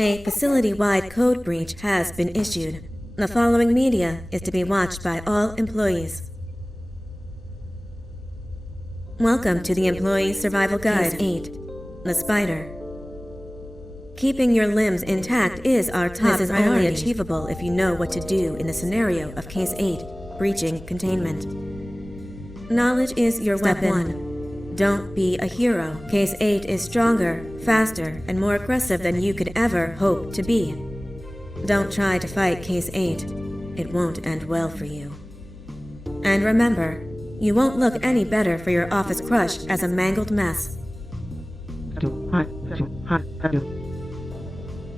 A facility-wide code breach has been issued. The following media is to be watched by all employees. Welcome to the Employee Survival Guide. Case 8. The Spider. Keeping your limbs intact is our top priority. This is only achievable if you know what to do in the scenario of Case 8, breaching containment. Knowledge is your weapon. Step 1. Don't be a hero. Case 8 is stronger, faster, and more aggressive than you could ever hope to be. Don't try to fight Case 8. It won't end well for you. And remember, you won't look any better for your office crush as a mangled mess.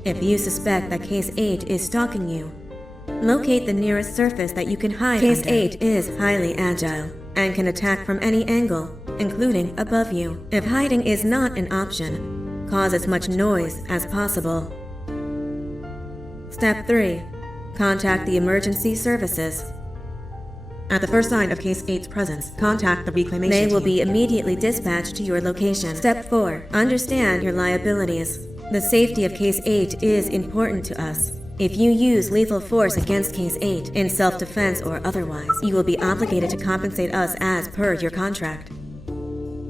If you suspect that Case 8 is stalking you, locate the nearest surface that you can hide under. Case 8 is highly agile and can attack from any angle, including above you. If hiding is not an option, cause as much noise as possible. Step 3. Contact the emergency services. At the first sign of Case 8's presence, contact the reclamation team. They will be immediately dispatched to your location. Step 4. Understand your liabilities. The safety of Case 8 is important to us. If you use lethal force against Case 8, in self-defense or otherwise, you will be obligated to compensate us as per your contract.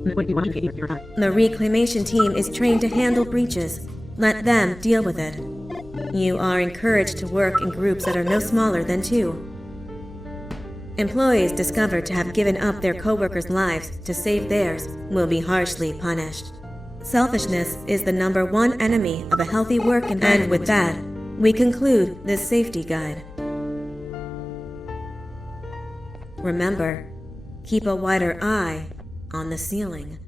The reclamation team is trained to handle breaches. Let them deal with it. You are encouraged to work in groups that are no smaller than 2. Employees discovered to have given up their co-workers' lives to save theirs will be harshly punished. Selfishness is the #1 enemy of a healthy work environment. And with that, we conclude this safety guide. Remember, keep a wider eye on the ceiling.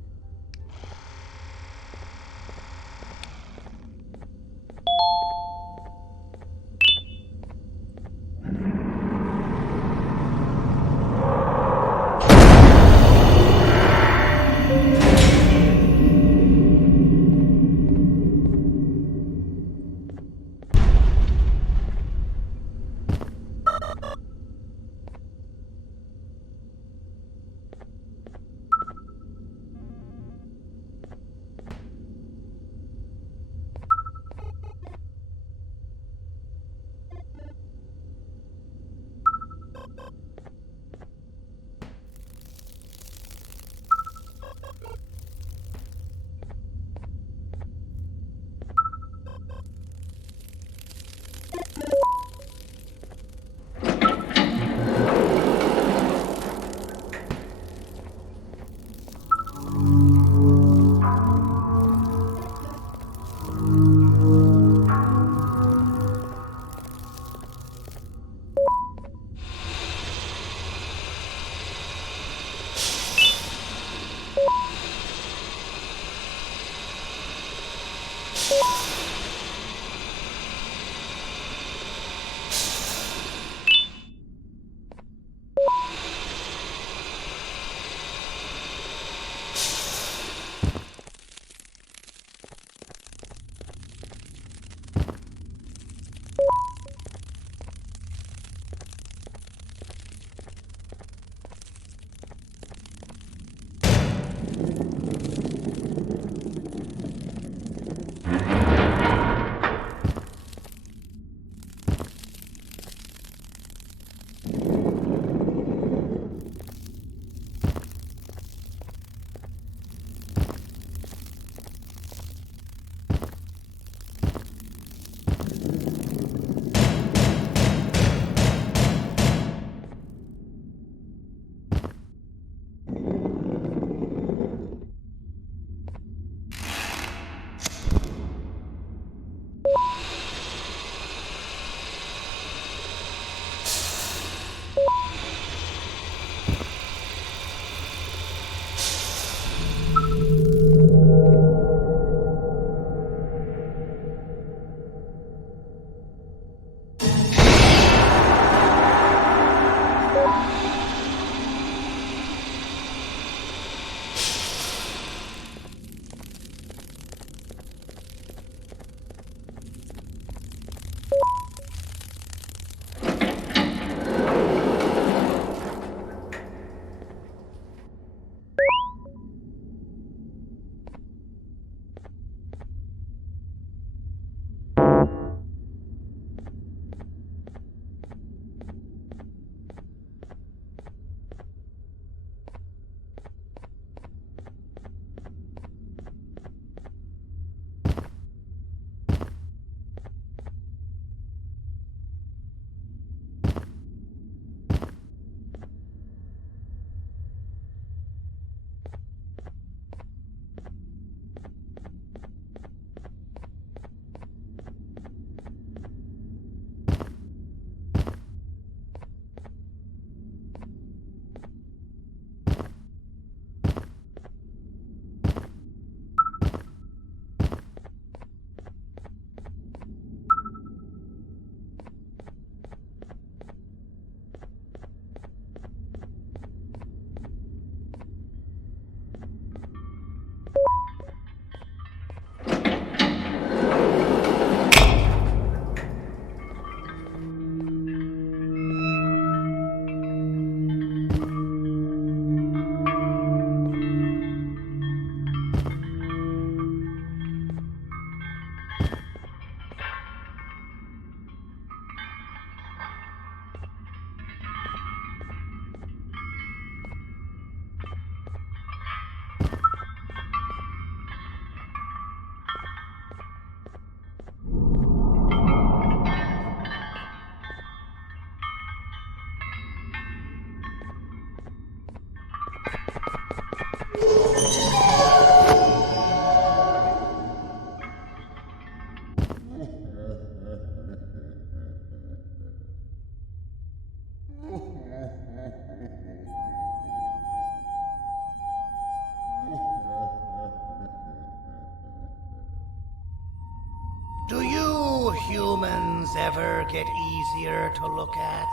Do you humans ever get easier to look at?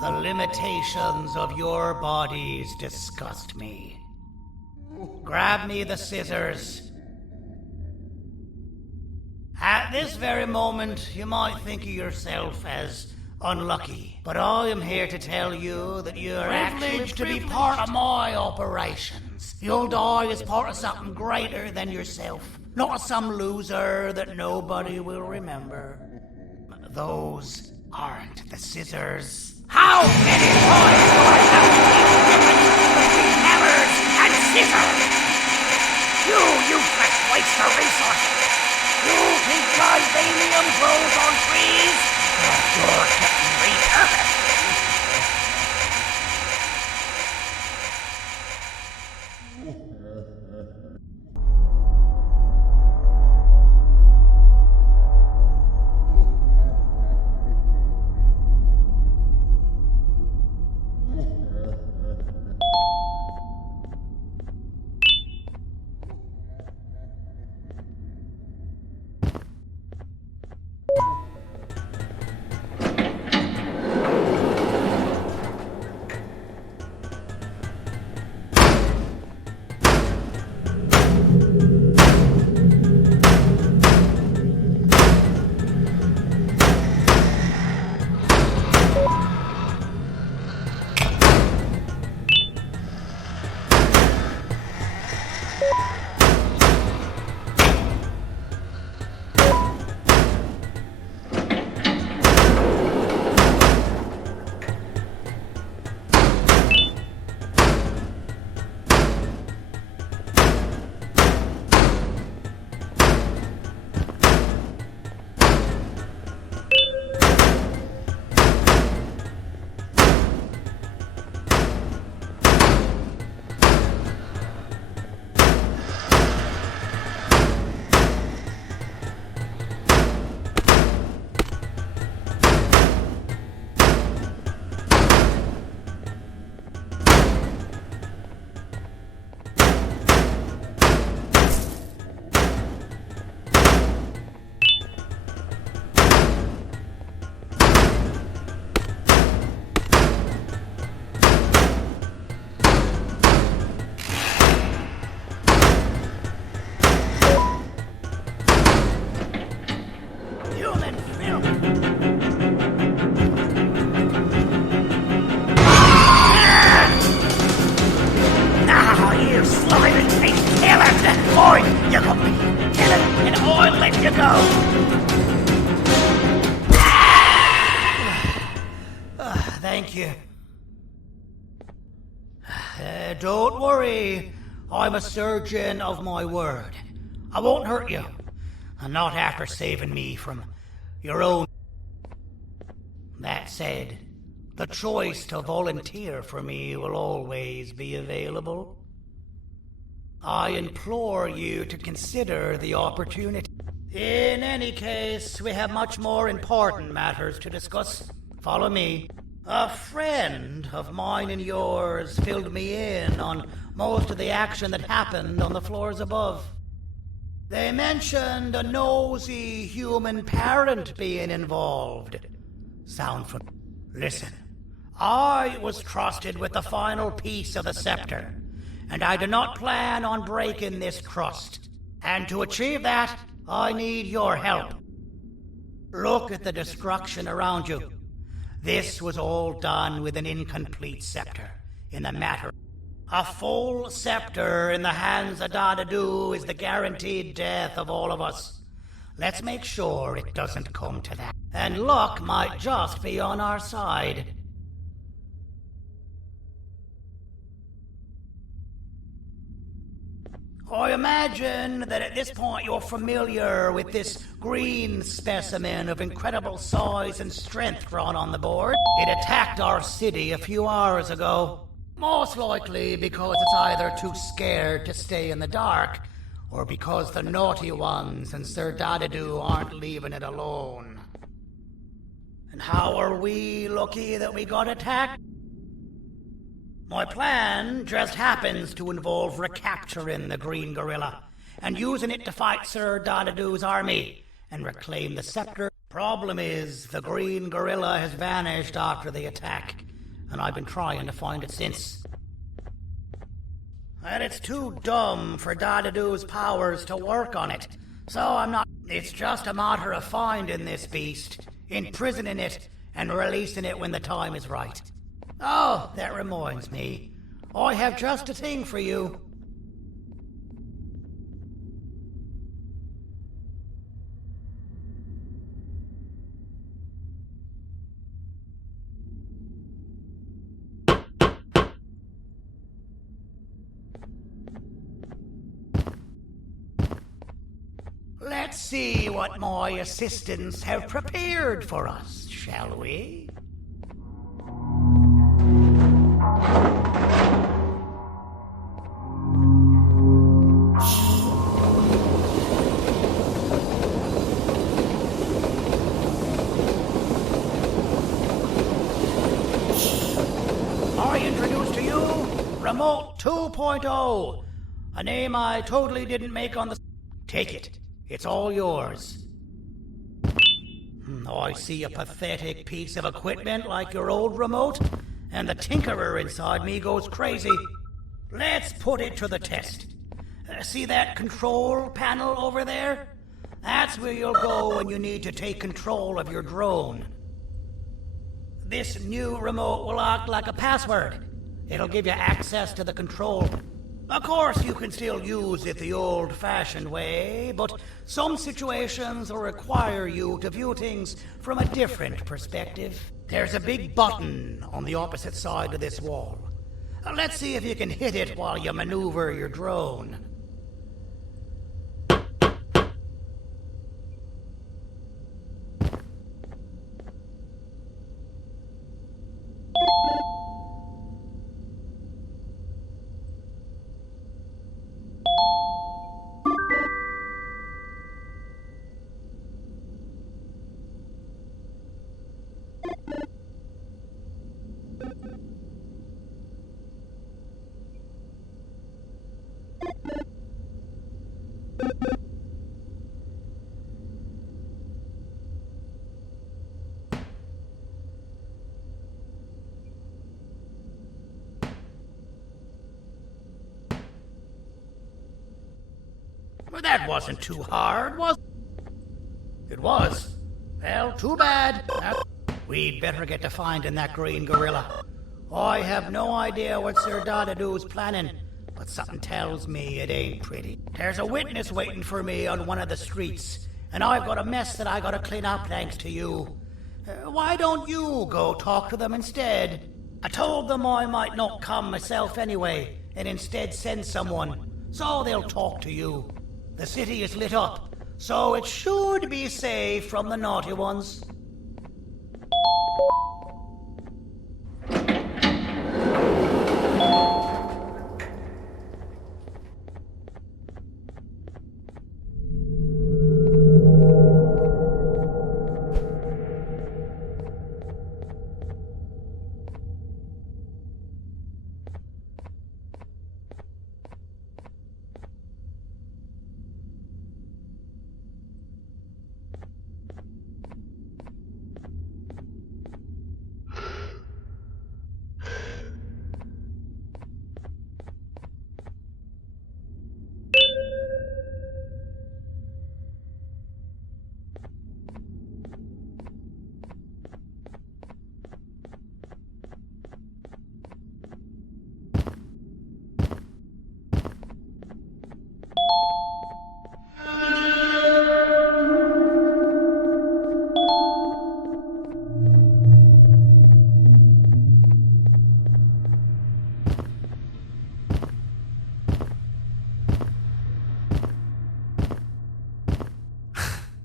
The limitations of your bodies disgust me. Grab me the scissors. At this very moment, you might think of yourself as unlucky, but I am here to tell you that you're privileged to be part of my operations. You'll die as part of something greater than yourself, not as some loser that nobody will remember. Those aren't the scissors. How many times do I have to keep difference between hammers and scissors? You useless waste of resources! You think vibranium grows on trees? You're getting repurposed! Thank you. Don't worry. I'm a surgeon of my word. I won't hurt you. And not after saving me from your own. That said, the choice to volunteer for me will always be available. I implore you to consider the opportunity. In any case, we have much more important matters to discuss. Follow me. A friend of mine and yours filled me in on most of the action that happened on the floors above. They mentioned a nosy human parent being involved. Sound from... Listen, I was trusted with the final piece of the scepter, and I do not plan on breaking this trust. And to achieve that, I need your help. Look at the destruction around you. This was all done with an incomplete scepter in the matter. A full scepter in the hands of Dadadu is the guaranteed death of all of us. Let's make sure it doesn't come to that. And luck might just be on our side. I imagine that at this point you're familiar with this green specimen of incredible size and strength drawn on the board. It attacked our city a few hours ago. Most likely because it's either too scared to stay in the dark, or because the naughty ones and Sir Dadadu aren't leaving it alone. And how are we lucky that we got attacked? My plan just happens to involve recapturing the green gorilla and using it to fight Sir Dadadu's army and reclaim the scepter. Problem is, the green gorilla has vanished after the attack, and I've been trying to find it since. And it's too dumb for Dadadu's powers to work on it, so I'm not... It's just a matter of finding this beast, imprisoning it, and releasing it when the time is right. Oh, that reminds me. I have just a thing for you. Let's see what my assistants have prepared for us, shall we? I introduce to you Remote 2.0, a name I totally didn't make on the... Take it. It's all yours. I see a pathetic piece of equipment like your old remote, and the tinkerer inside me goes crazy. Let's put it to the test. See that control panel over there? That's where you'll go when you need to take control of your drone. This new remote will act like a password. It'll give you access to the control. Of course, you can still use it the old-fashioned way, but some situations will require you to view things from a different perspective. There's a big button on the opposite side of this wall. Let's see if you can hit it while you maneuver your drone. Well, that wasn't too hard, was it? It was. Well, too bad. We'd better get to finding that green gorilla. I have no idea what Sir Dadadu's planning, but something tells me it ain't pretty. There's a witness waiting for me on one of the streets, and I've got a mess that I gotta clean up thanks to you. Why don't you go talk to them instead? I told them I might not come myself anyway, and instead send someone, so they'll talk to you. The city is lit up, so it should be safe from the naughty ones.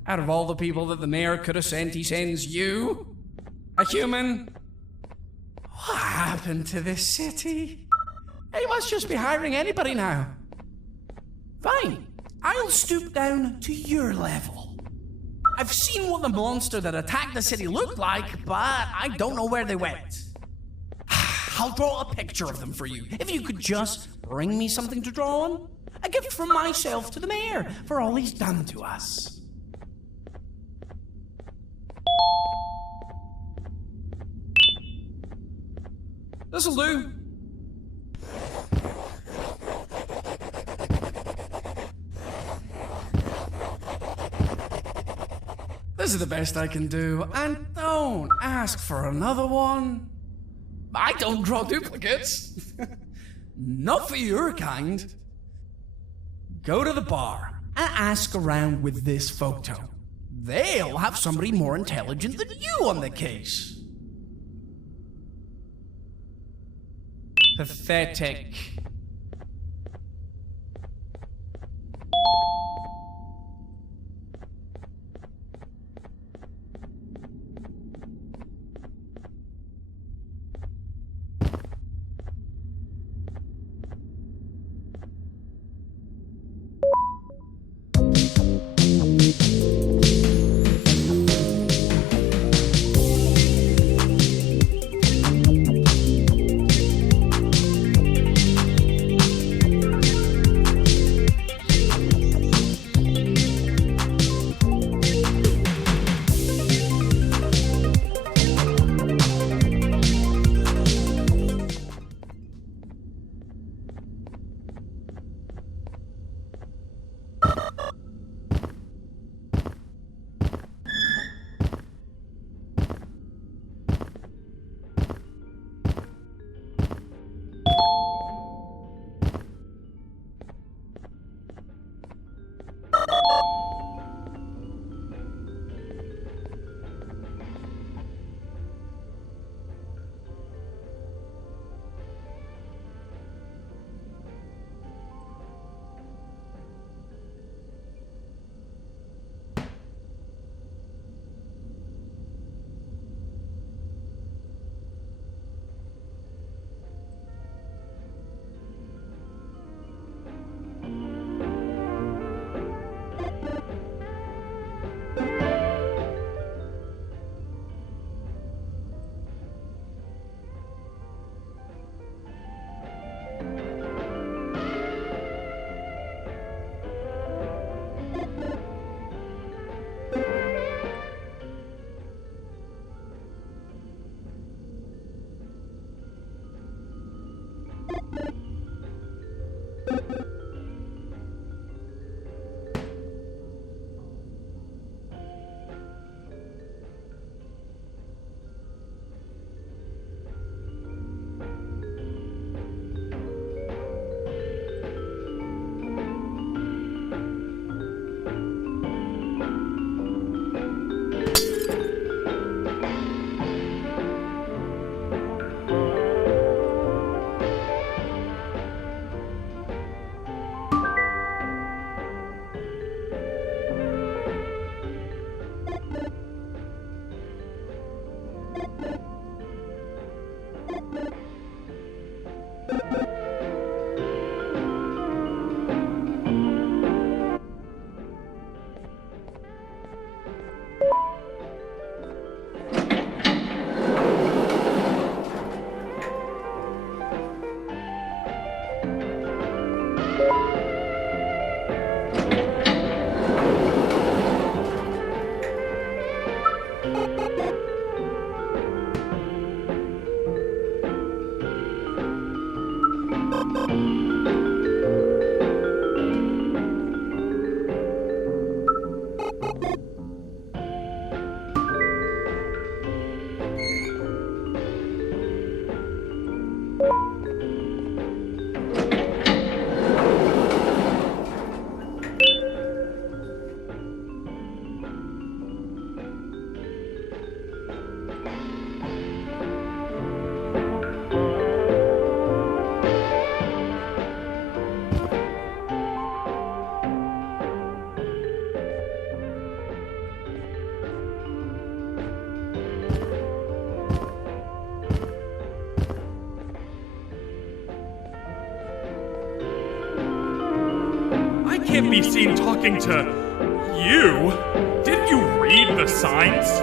Out of all the people that the mayor could have sent, he sends you? A human? What happened to this city? He must just be hiring anybody now. Fine, I'll stoop down to your level. I've seen what the monster that attacked the city looked like, but I don't know where they went. I'll draw a picture of them for you, if you could just bring me something to draw on. A gift from myself to the mayor for all he's done to us. This'll do. This is the best I can do, and don't ask for another one. I don't draw duplicates. Not for your kind. Go to the bar and ask around with this photo. They'll have somebody more intelligent than you on the case. Pathetic. Can't be seen talking to you. Didn't you read the signs?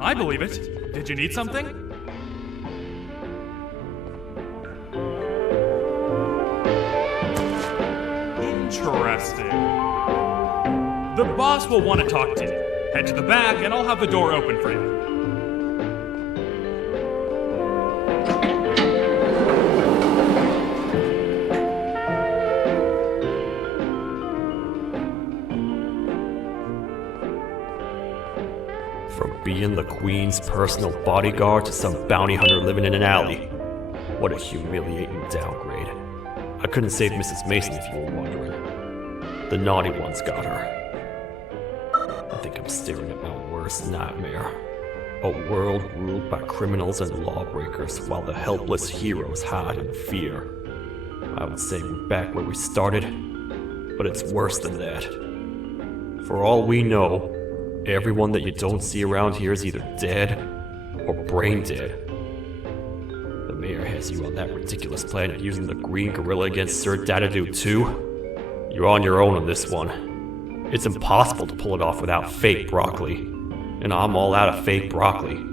I believe it. Did you need something? Interesting. The boss will want to talk to you. Head to the back and I'll have the door open for you. From being the Queen's personal bodyguard to some bounty hunter living in an alley. What a humiliating downgrade. I couldn't save Mrs. Mason if you were wondering. The naughty ones got her. I think I'm staring at my worst nightmare. A world ruled by criminals and lawbreakers while the helpless heroes hide in fear. I would say we're back where we started, but it's worse than that. For all we know, everyone that you don't see around here is either dead or brain dead. The mayor has you on that ridiculous plan of using the green gorilla against Sir Dadadoo too. You're on your own on this one. It's impossible to pull it off without fake broccoli, and I'm all out of fake broccoli.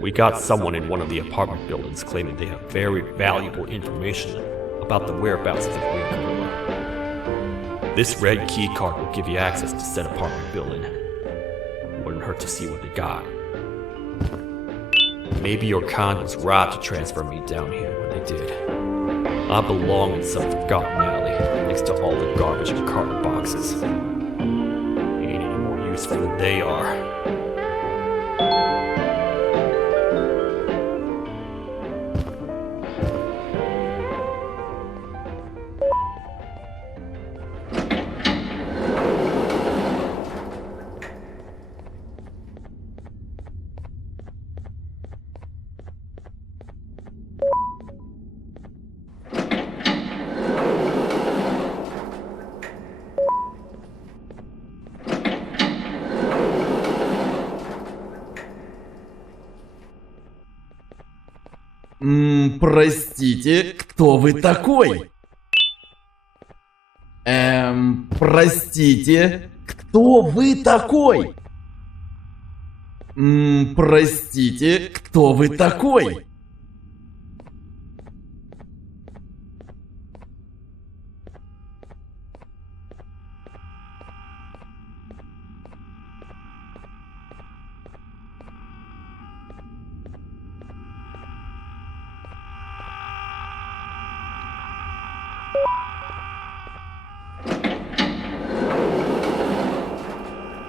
We got someone in one of the apartment buildings claiming they have very valuable information about the whereabouts of the green gorilla. This red key card will give you access to said apartment building. Wouldn't hurt to see what they got. Maybe your con was right to transfer me down here when they did. I belong in some forgotten alley next to all the garbage and carton boxes. Ain't any more useful than they are. Простите, кто вы такой? Простите, кто вы такой? Простите, кто вы такой?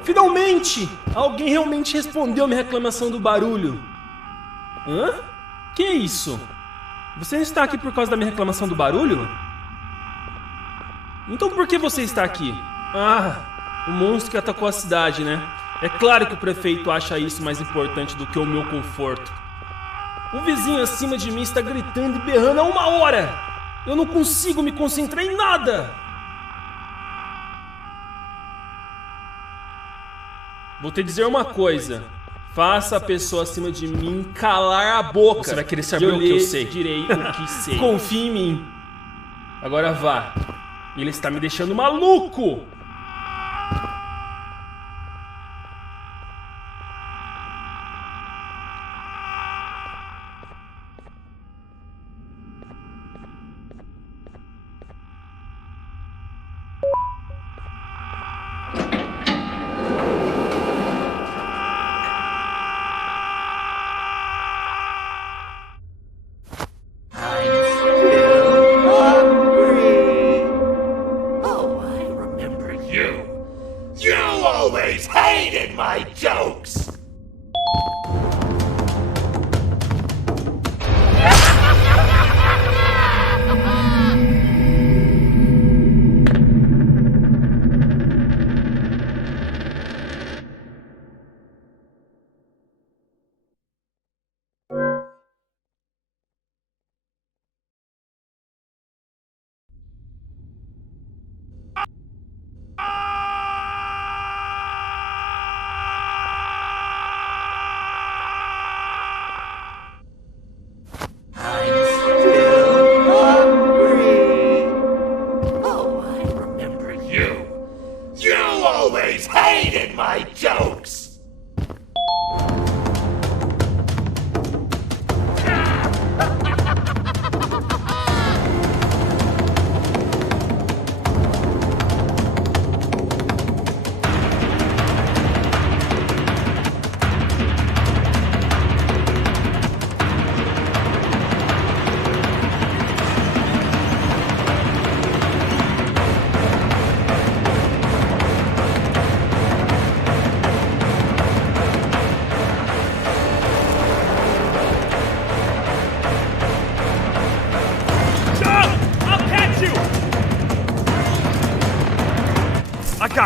Finalmente! Alguém realmente respondeu a minha reclamação do barulho. Hã? Que é isso? Você não está aqui por causa da minha reclamação do barulho? Então por que você está aqui? Ah, o monstro que atacou a cidade, né? É claro que o prefeito acha isso mais importante do que o meu conforto. O vizinho acima de mim está gritando e berrando há 1 hora! Eu não consigo me concentrar em nada! Vou te dizer uma coisa. Faça a pessoa acima de mim calar a boca. Você vai querer saber o que eu sei. Direi o que sei. Confie em mim. Agora vá. Ele está me deixando maluco.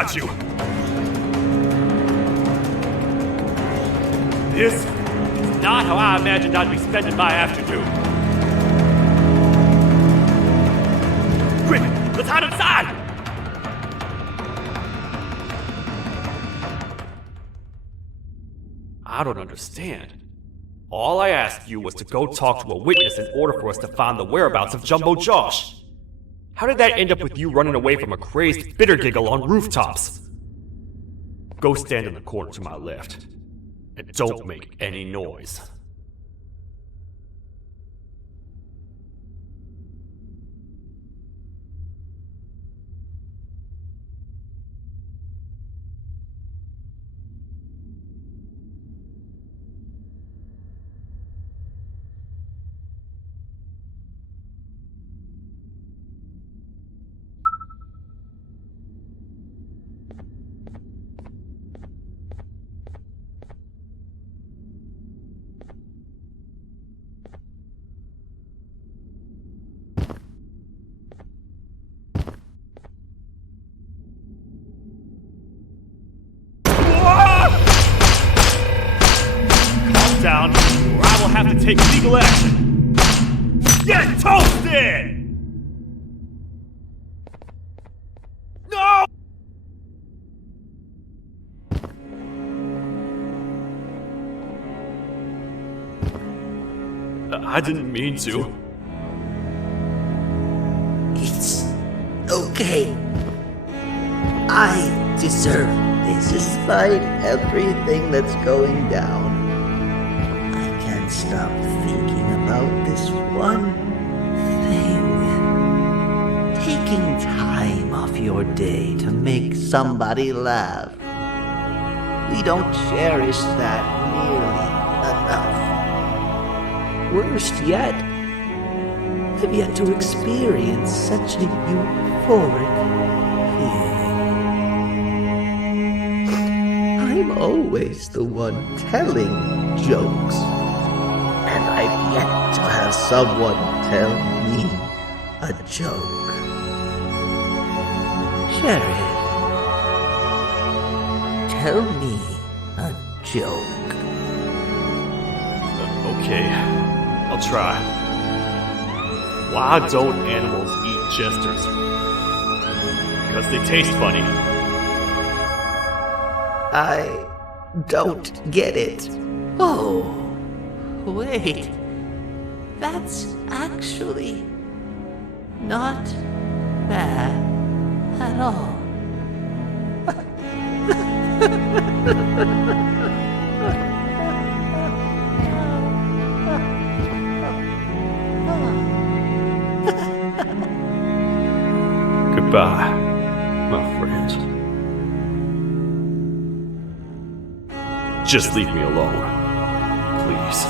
got you! This is not how I imagined I'd be spending my afternoon. Quick, let's hide inside! I don't understand. All I asked you was to go talk to a witness in order for us to find the whereabouts of Jumbo Josh. How did that end up with you running away from a crazed bitter giggle on rooftops? Go stand in the corner to my left. And don't make any noise. Down, or I will have to take legal action. Get toasted! No! I didn't mean to. It's okay. I deserve this despite everything that's going down. Stop thinking about this one thing. Taking time off your day to make somebody laugh. We don't cherish that nearly enough. Worst yet, I've yet to experience such a euphoric feeling. I'm always the one telling jokes. And I've yet to have someone tell me a joke. Jared, tell me a joke. Okay, I'll try. Why don't animals eat jesters? Because they taste funny. I don't get it. Oh. Wait, that's actually not bad at all. Goodbye, my friend. Just leave me alone, please.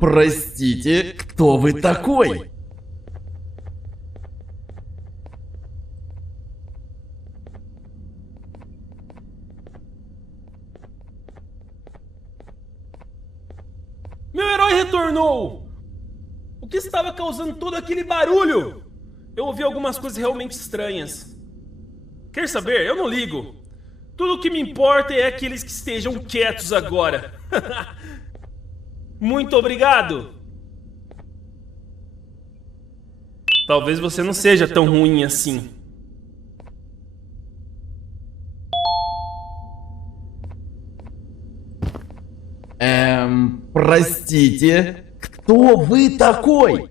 Простите, кто вы такой? Meu herói retornou! O que estava causando todo aquele barulho? Eu ouvi algumas coisas realmente estranhas. Quer saber? Eu não ligo. Tudo o que me importa é aqueles que estejam quietos agora. Muito obrigado! Talvez você não seja tão ruim assim. Простите, кто вы такой?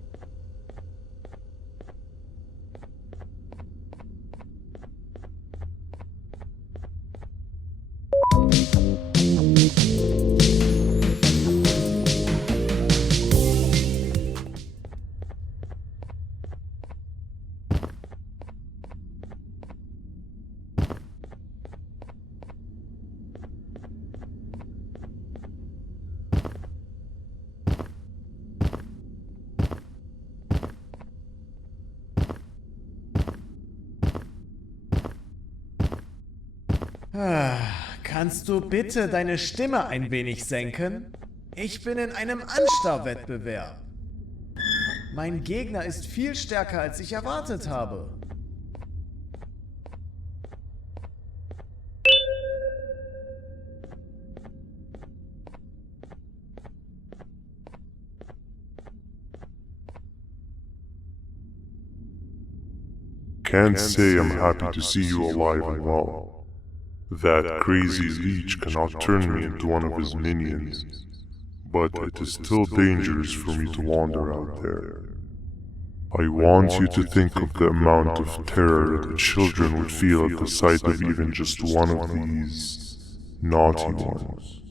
Kannst du bitte deine Stimme ein wenig senken? Ich bin in einem Anstarrwettbewerb. Mein Gegner ist viel stärker, als ich erwartet habe. Can't say I'm happy to see you alive and well. That crazy leech cannot turn me into one of his minions, but it is still dangerous for me to wander out there. I want you to think of the amount of terror that children would feel at the sight of even just one of these naughty ones.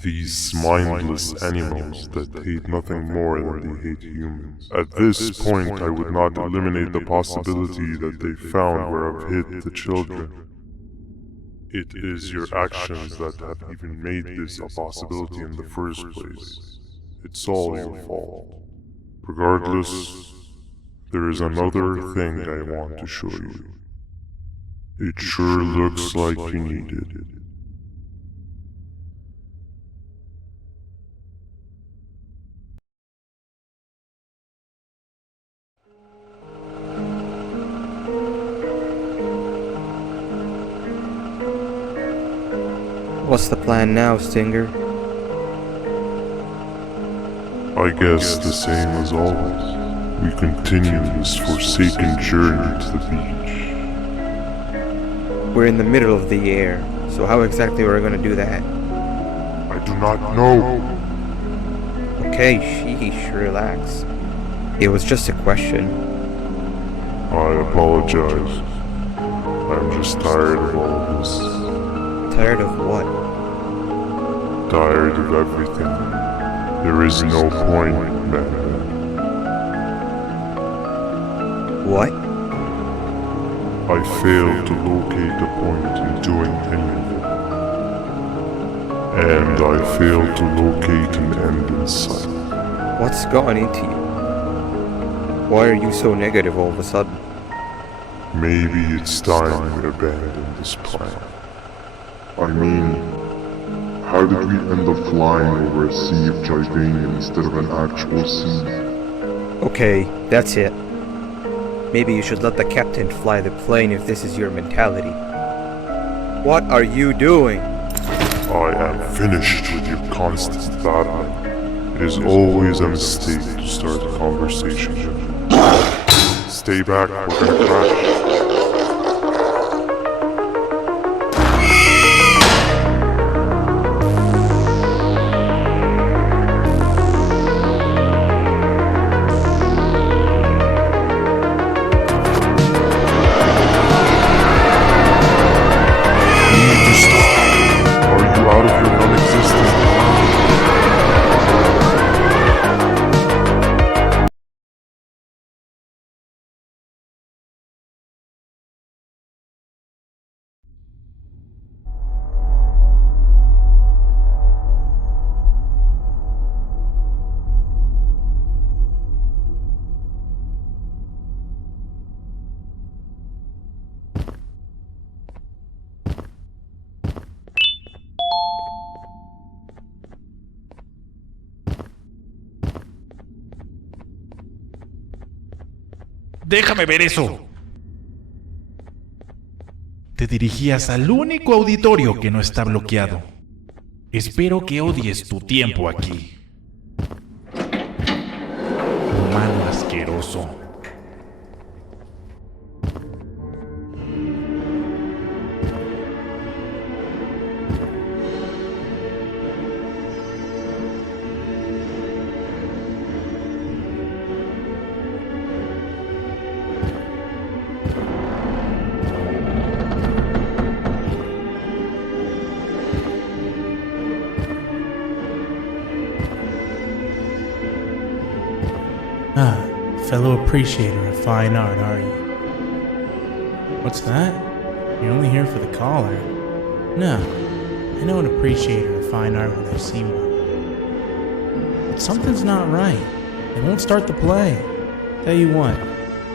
These mindless animals that hate nothing more than they hate humans. At this point, I would not eliminate the possibility that they found where I've hid the children. It is your actions that have even made this a possibility in the first place. It's all your fault. Regardless, there is another thing I want to show you. It sure looks like you need it. What's the plan now, Stinger? I guess the same as always. We continue this forsaken journey to the beach. We're in the middle of the air, so how exactly are we gonna do that? I do not know. Okay, sheesh, relax. It was just a question. I apologize. I'm just tired of all of this. Tired of what? Tired of everything. There is no point, man. What? I failed to locate the point in doing anything. And I failed to locate an end in sight. What's gotten into you? Why are you so negative all of a sudden? Maybe it's time we abandon this plan. I mean, how did we end up flying over a sea of Jivanium instead of an actual sea? Okay, that's it. Maybe you should let the captain fly the plane if this is your mentality. What are you doing? I am finished with your constant battling. It is always a mistake to start a conversation. Stay back, we're gonna crash. Déjame ver eso. Te dirigías al único auditorio que no está bloqueado. Espero que odies tu tiempo aquí. Humano asqueroso. Fellow appreciator of fine art, are you? What's that? You're only here for the collar. No, I know an appreciator of fine art when I see one. But something's not right. They won't start the play. Tell you what,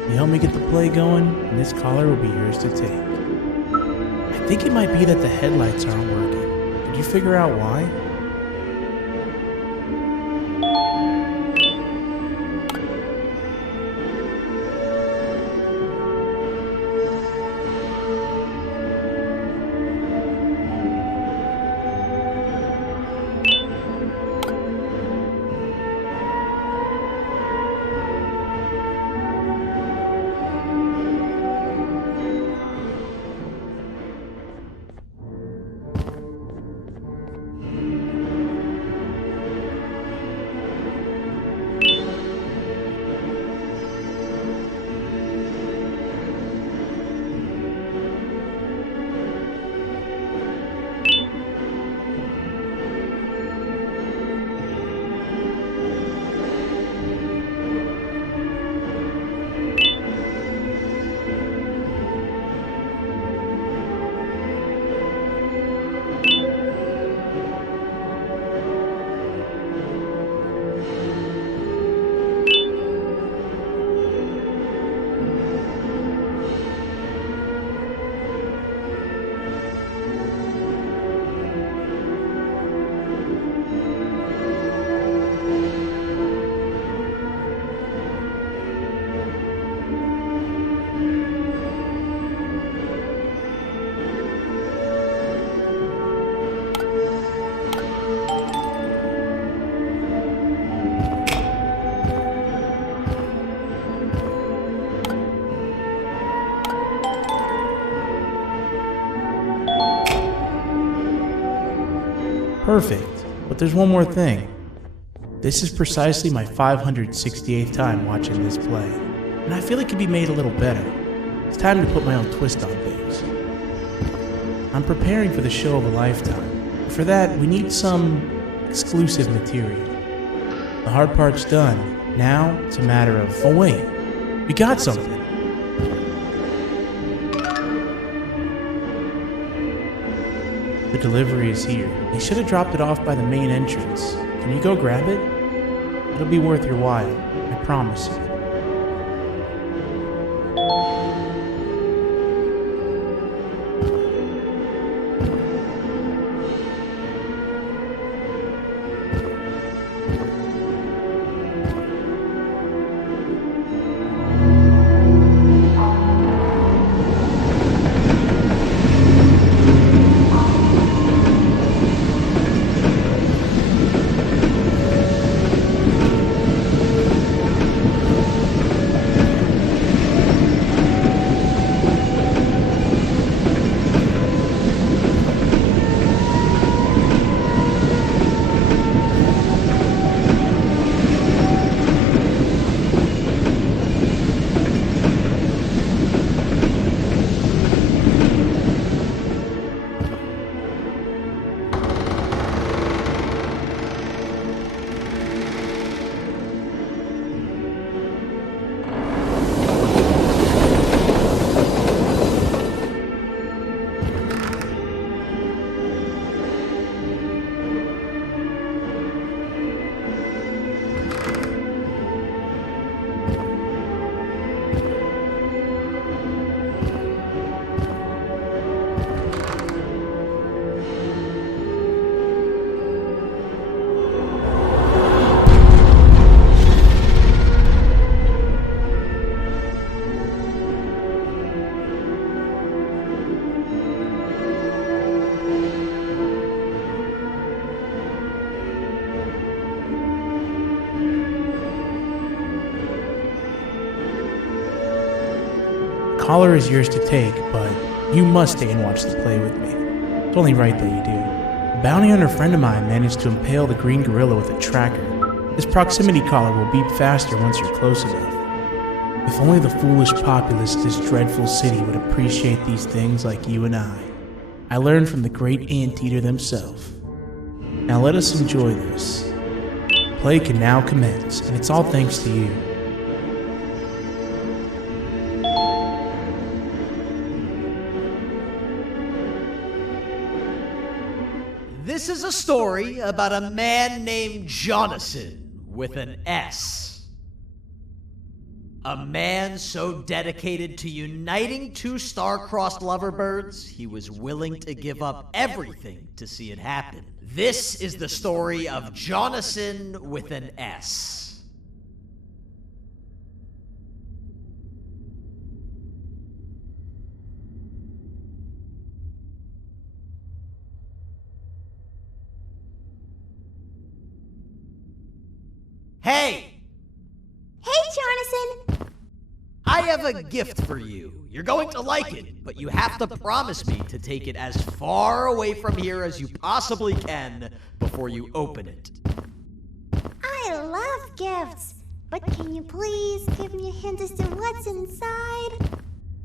you help me get the play going, and this collar will be yours to take. I I think it might be that the headlights aren't working. Did you figure out why? Perfect. But there's one more thing. This is precisely my 568th time watching this play, and I feel it could be made a little better. It's time to put my own twist on things. I'm preparing for the show of a lifetime. For that, we need some exclusive material. The hard part's done. Now, it's a matter of... Oh wait, we got something. The delivery is here. They should have dropped it off by the main entrance. Can you go grab it? It'll be worth your while. I promise you. Collar is yours to take, but you must stay and watch the play with me. It's only right that you do. A bounty hunter friend of mine managed to impale the green gorilla with a tracker. This proximity collar will beep faster once you're close enough. If only the foolish populace of this dreadful city would appreciate these things like you and I. I learned from the great anteater themselves. Now let us enjoy this. Play can now commence, and it's all thanks to you. This is a story about a man named Jonathan with an S. A man so dedicated to uniting two star-crossed loverbirds, he was willing to give up everything to see it happen. This is the story of Jonathan with an S. Hey! Hey, Jonathan! I have a gift for you. You're going to like it, but you have to promise me to take it as far away from here as you possibly can before you open it. I love gifts, but can you please give me a hint as to what's inside?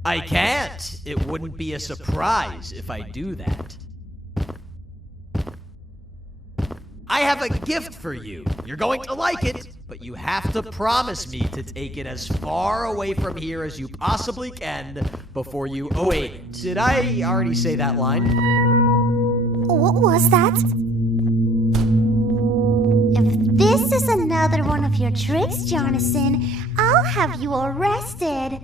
I can't. It wouldn't be a surprise if I do that. I have a gift for you. You're going to like it, but you have to promise me to take it as far away from here as you possibly can before you... Oh, wait. Did I already say that line? What was that? If this is another one of your tricks, Jonathan, I'll have you arrested.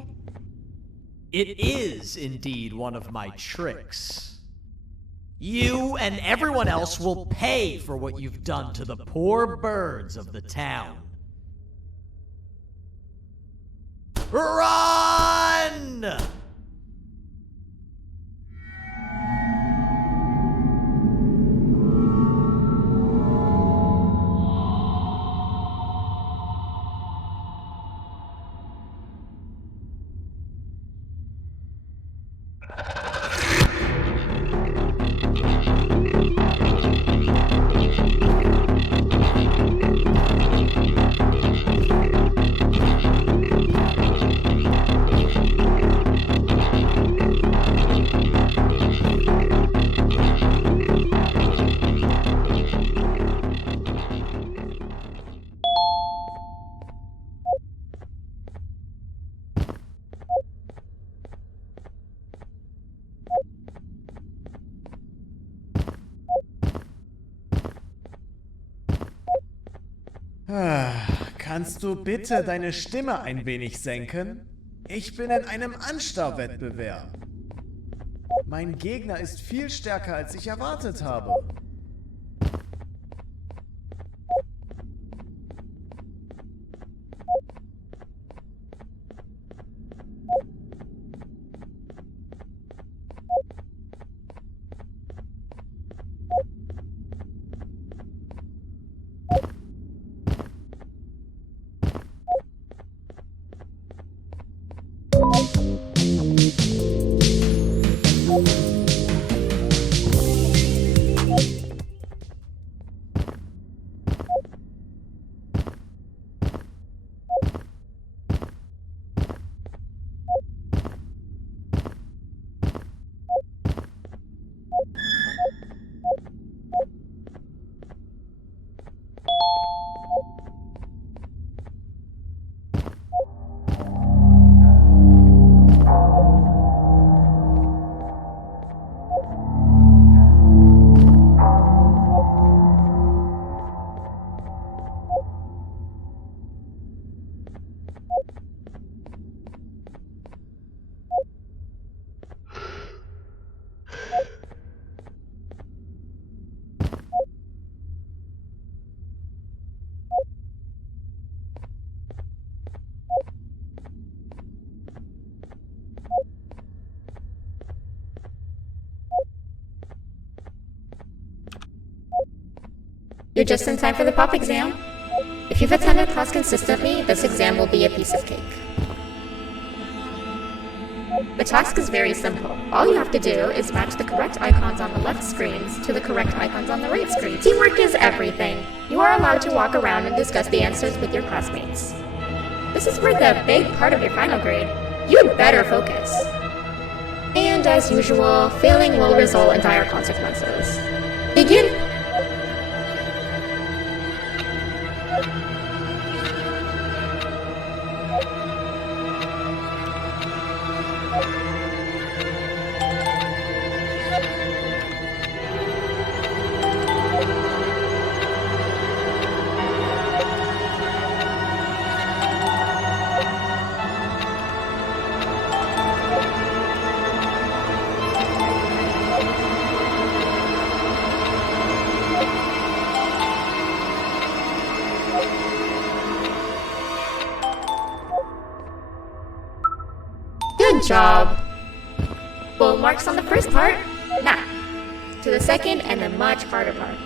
It is indeed one of my tricks. You and everyone else will pay for what you've done to the poor birds of the town. Run! Kannst du bitte deine Stimme ein wenig senken? Ich bin in einem Anstarrwettbewerb. Mein Gegner ist viel stärker, als ich erwartet habe. You're just in time for the pop exam. If you've attended class consistently, this exam will be a piece of cake. The task is very simple. All you have to do is match the correct icons on the left screens to the correct icons on the right screen. Teamwork is everything. You are allowed to walk around and discuss the answers with your classmates. This is for the big part of your final grade. You'd better focus. And as usual, failing will result in dire consequences. Begin. job. Full marks on the first part. Now, to the second and the much harder part.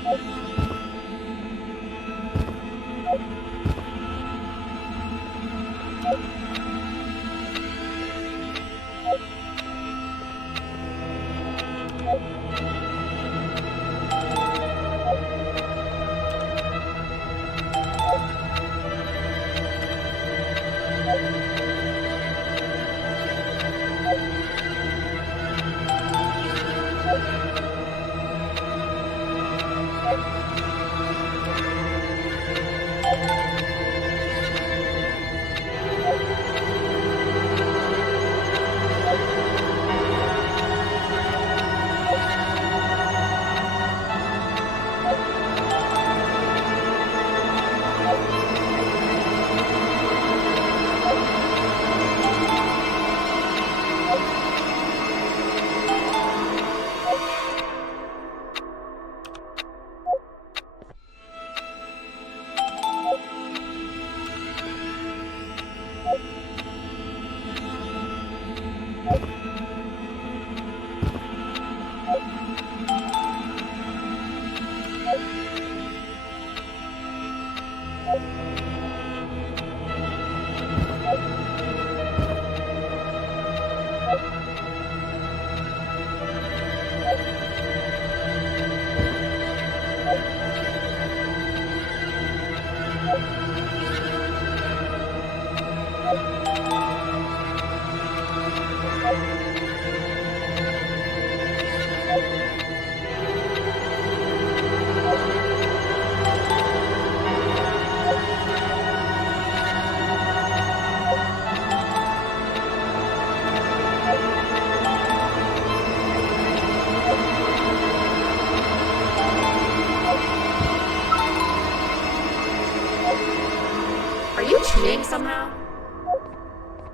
Are you cheating somehow?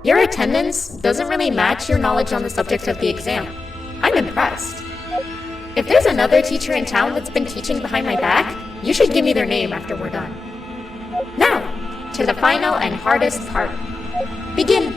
Your attendance doesn't really match your knowledge on the subject of the exam. I'm impressed. If there's another teacher in town that's been teaching behind my back, you should give me their name after we're done. Now, to the final and hardest part. Begin!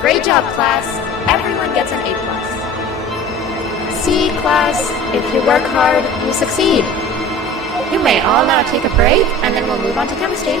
Great job, class. Everyone gets an A+. See, class, if you work hard, you succeed. You may all now take a break, and then we'll move on to chemistry.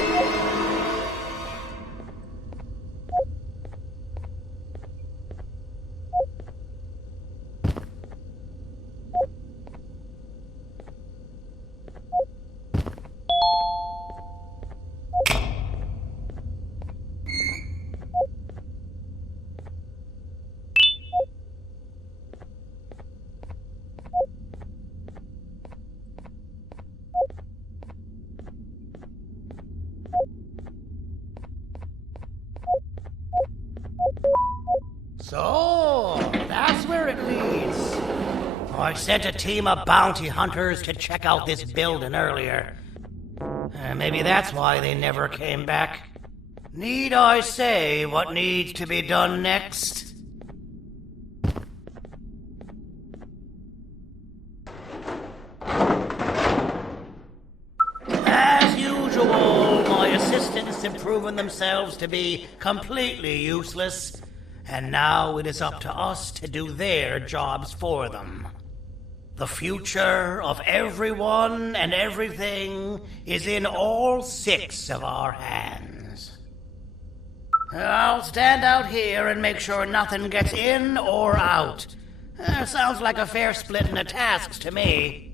So, it leads. I sent a team of bounty hunters to check out this building earlier. Maybe that's why they never came back. Need I say what needs to be done next? As usual, my assistants have proven themselves to be completely useless, and now it is up to us to do their jobs for them. The future of everyone and everything is in all 6 of our hands. I'll stand out here and make sure nothing gets in or out. Sounds like a fair split in the tasks to me.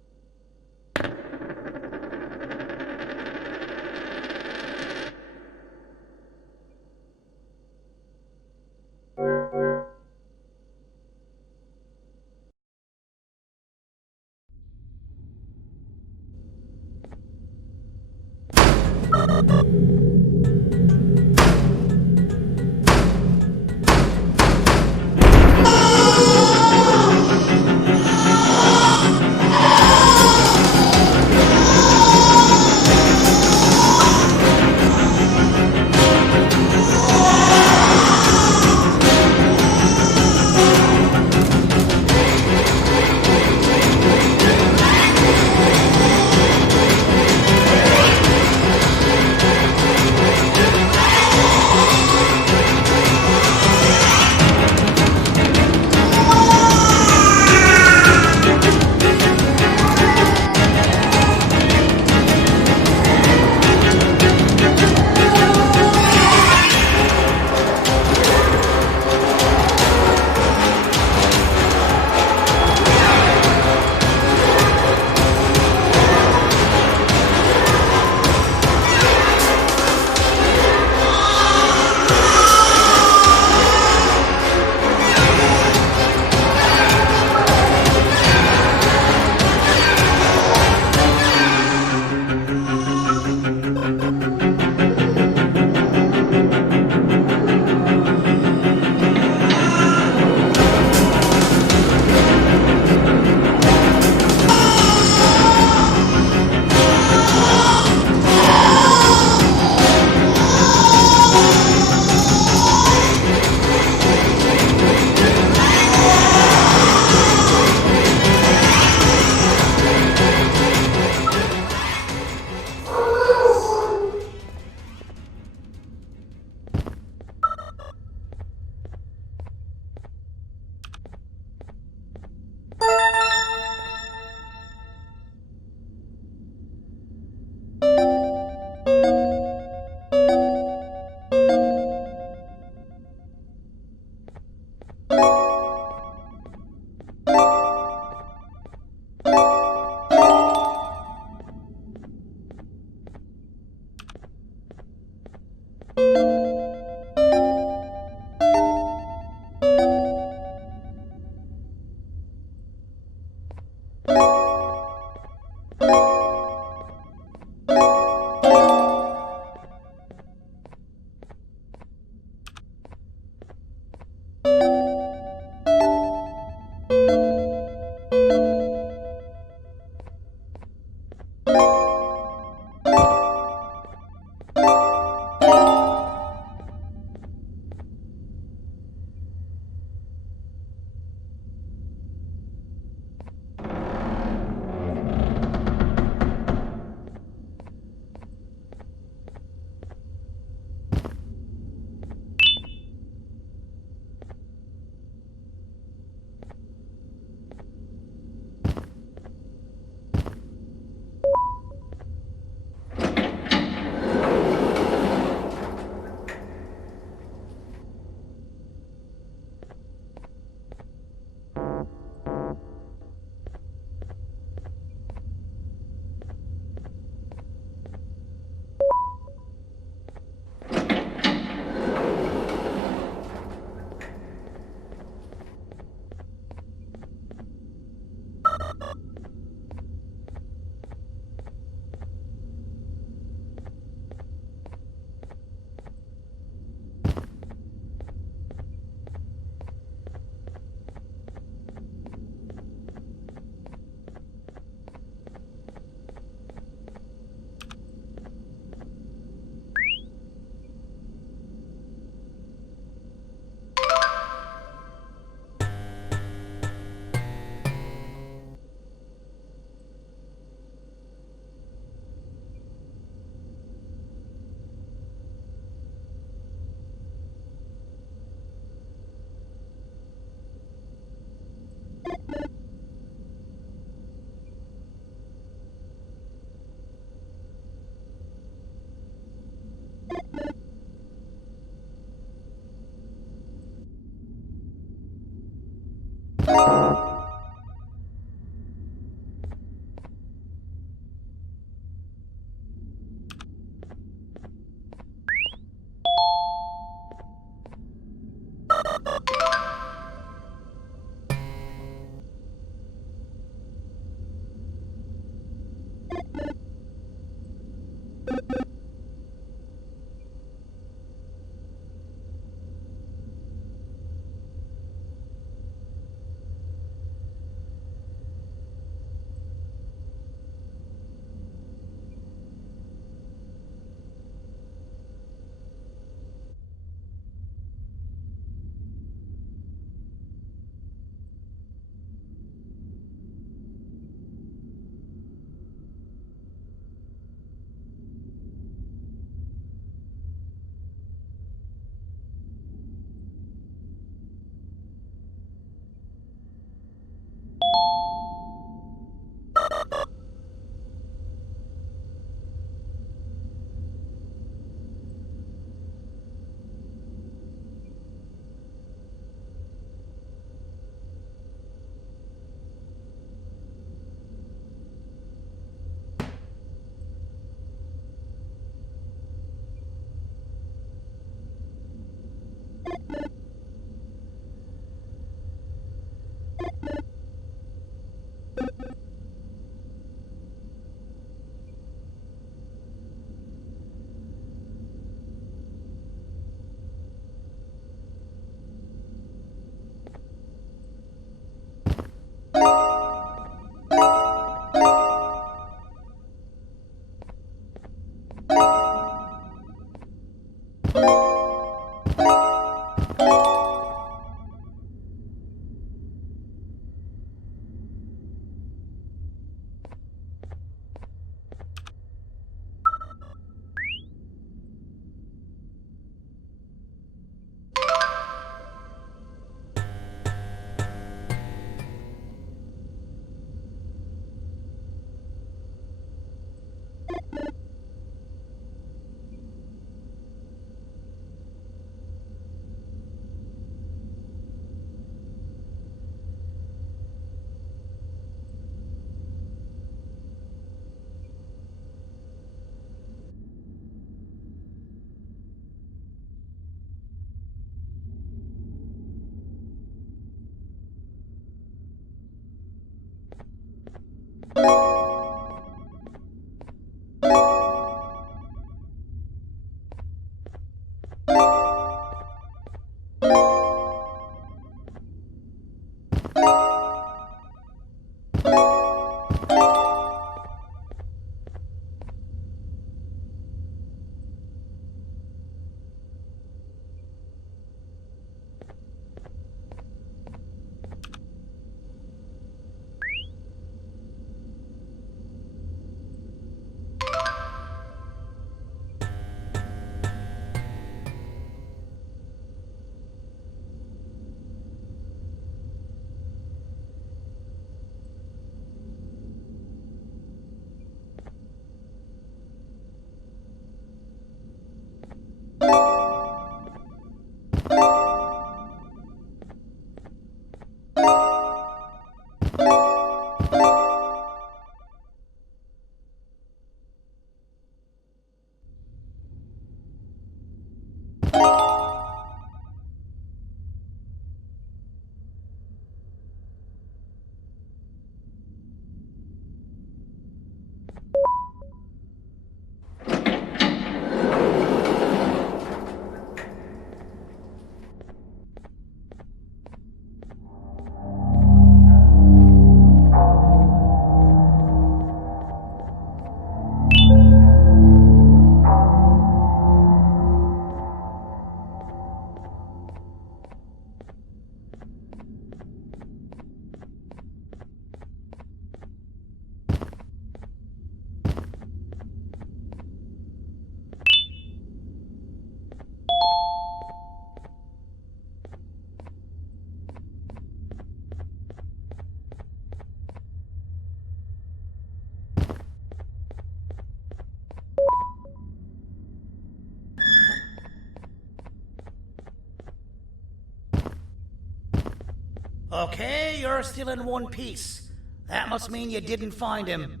Okay, you're still in one piece. That must mean you didn't find him.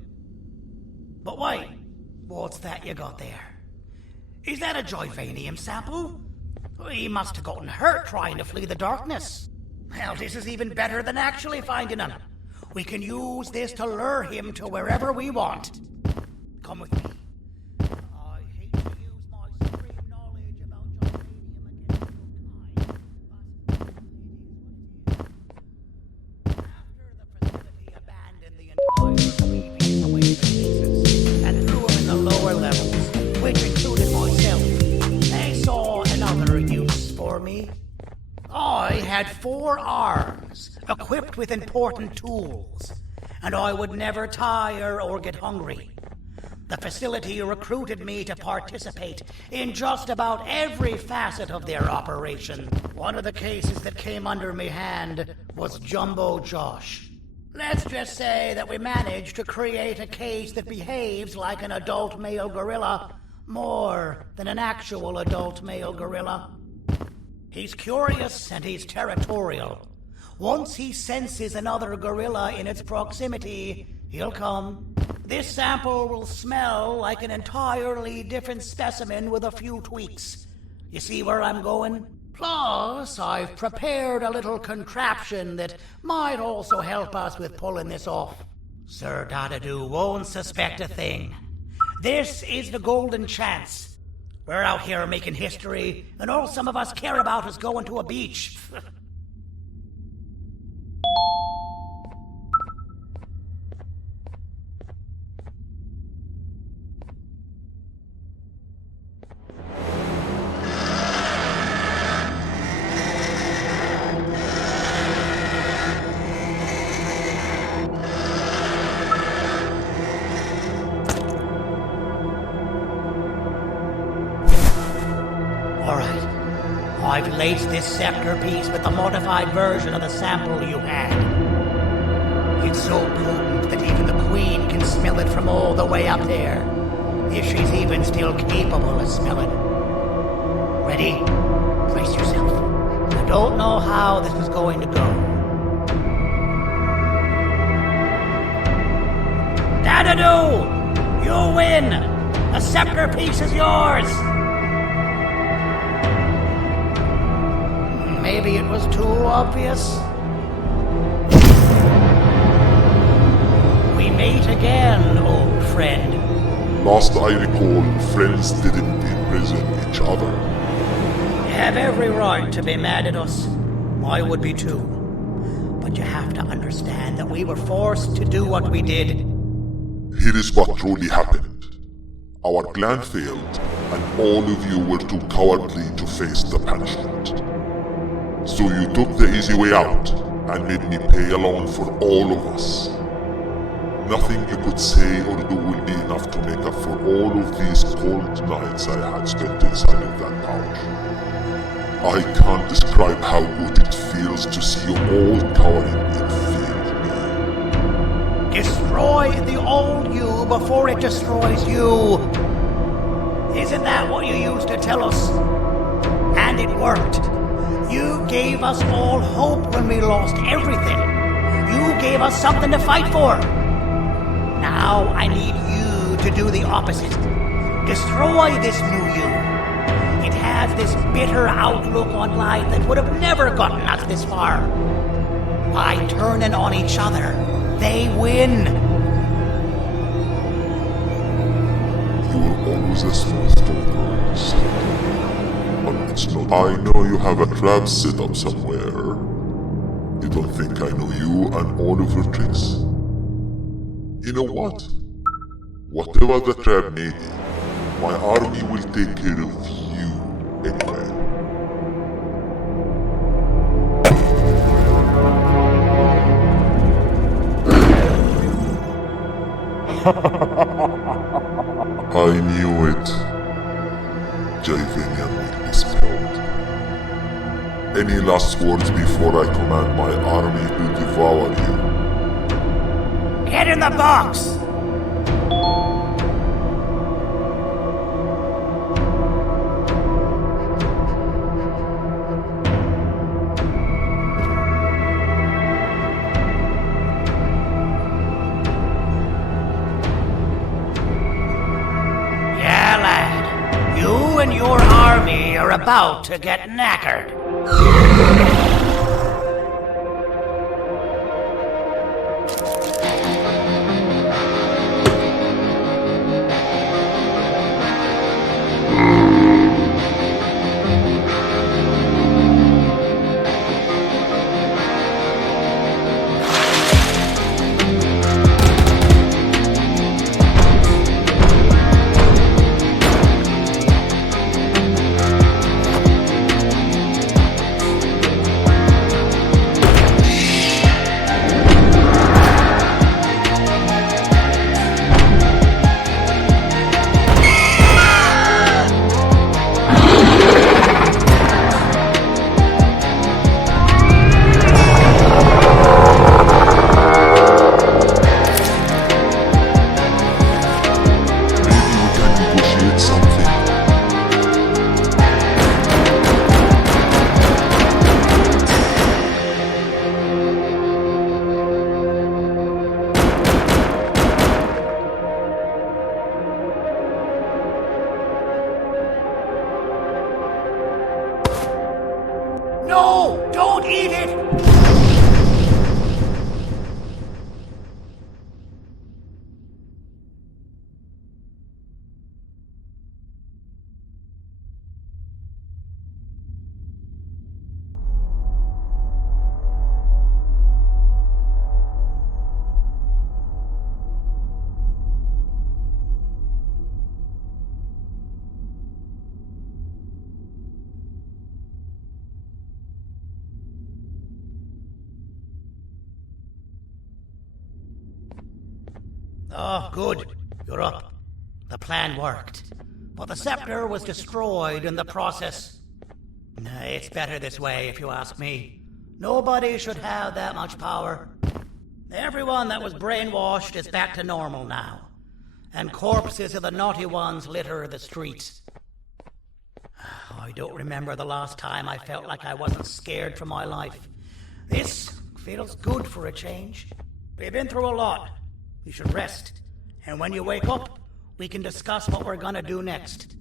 But wait, what's that you got there? Is that a Joyvanium sample? He must have gotten hurt trying to flee the darkness. Well, this is even better than actually finding him. We can use this to lure him to wherever we want. Come with me. I hate to use my supreme knowledge about Joyvanium against your kind, but after the facility abandoned the entire species away to pieces and threw him in the lower levels, which included myself, they saw another use for me. I had 4 arms, equipped with important tools, and I would never tire or get hungry. The facility recruited me to participate in just about every facet of their operation. One of the cases that came under me hand was Jumbo Josh. Let's just say that we managed to create a case that behaves like an adult male gorilla more than an actual adult male gorilla. He's curious and he's territorial. Once he senses another gorilla in its proximity, he'll come. This sample will smell like an entirely different specimen with a few tweaks. You see where I'm going? Plus, I've prepared a little contraption that might also help us with pulling this off. Sir Dadadoo won't suspect a thing. This is the golden chance. We're out here making history, and all some of us care about is going to a beach. Alright. I've laced this scepter piece with the modified version of the sample you had. It's so potent that even the Queen can smell it from all the way up there. If she's even still capable of smelling. Ready? Brace yourself. I don't know how this is going to go. Dadadoo! You win! The scepter piece is yours! Maybe it was too obvious. We meet again, old friend. Last I recall, friends didn't imprison each other. You have every right to be mad at us. I would be too. But you have to understand that we were forced to do what we did. Here is what truly happened. Our plan failed, and all of you were too cowardly to face the punishment. So you took the easy way out, and made me pay alone for all of us. Nothing you could say or do will be enough to make up for all of these cold nights I had spent inside of that pouch. I can't describe how good it feels to see you all cowering in fear of me. Destroy the old you before it destroys you. Isn't that what you used to tell us? And it worked. You gave us all hope when we lost everything. You gave us something to fight for. Now I need you to do the opposite. Destroy this new you. It has this bitter outlook on life that would have never gotten us this far. By turning on each other, they win. You were always a smooth talker, but it's not. I know you have a trap set up somewhere. You don't think I know you and all of your tricks? You know what? Whatever the trap may be, my army will take care of you anyway. I knew it. Javanian will be spelled. Any last words before I command my army to devour you? Get in the box! Yeah, lad. You and your army are about to get knackered. No! Don't eat it! Oh, good. You're up. The plan worked. But the scepter was destroyed in the process. It's better this way, if you ask me. Nobody should have that much power. Everyone that was brainwashed is back to normal now. And corpses of the naughty ones litter the streets. I don't remember the last time I felt like I wasn't scared for my life. This feels good for a change. We've been through a lot. You should rest. And when you wake up, we can discuss what we're gonna do next.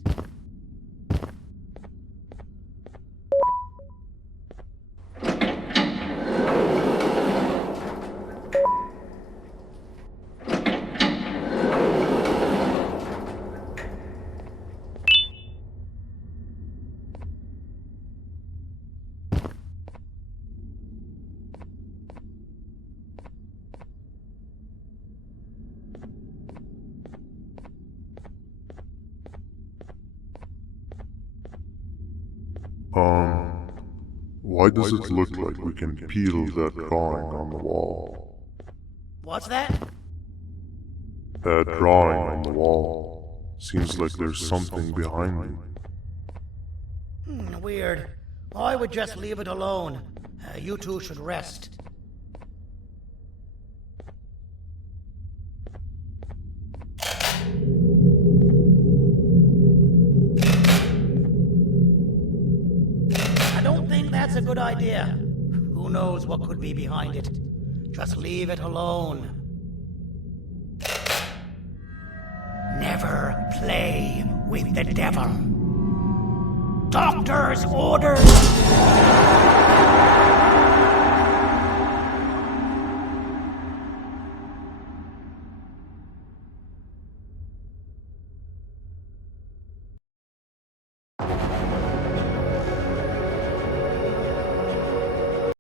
Why does it look like we can peel that drawing on the wall? What's that? That drawing on the wall. Seems like there's something behind it. Weird. I would just leave it alone. You two should rest. That's a good idea. Who knows what could be behind it? Just leave it alone. Never play with the devil. Doctor's orders!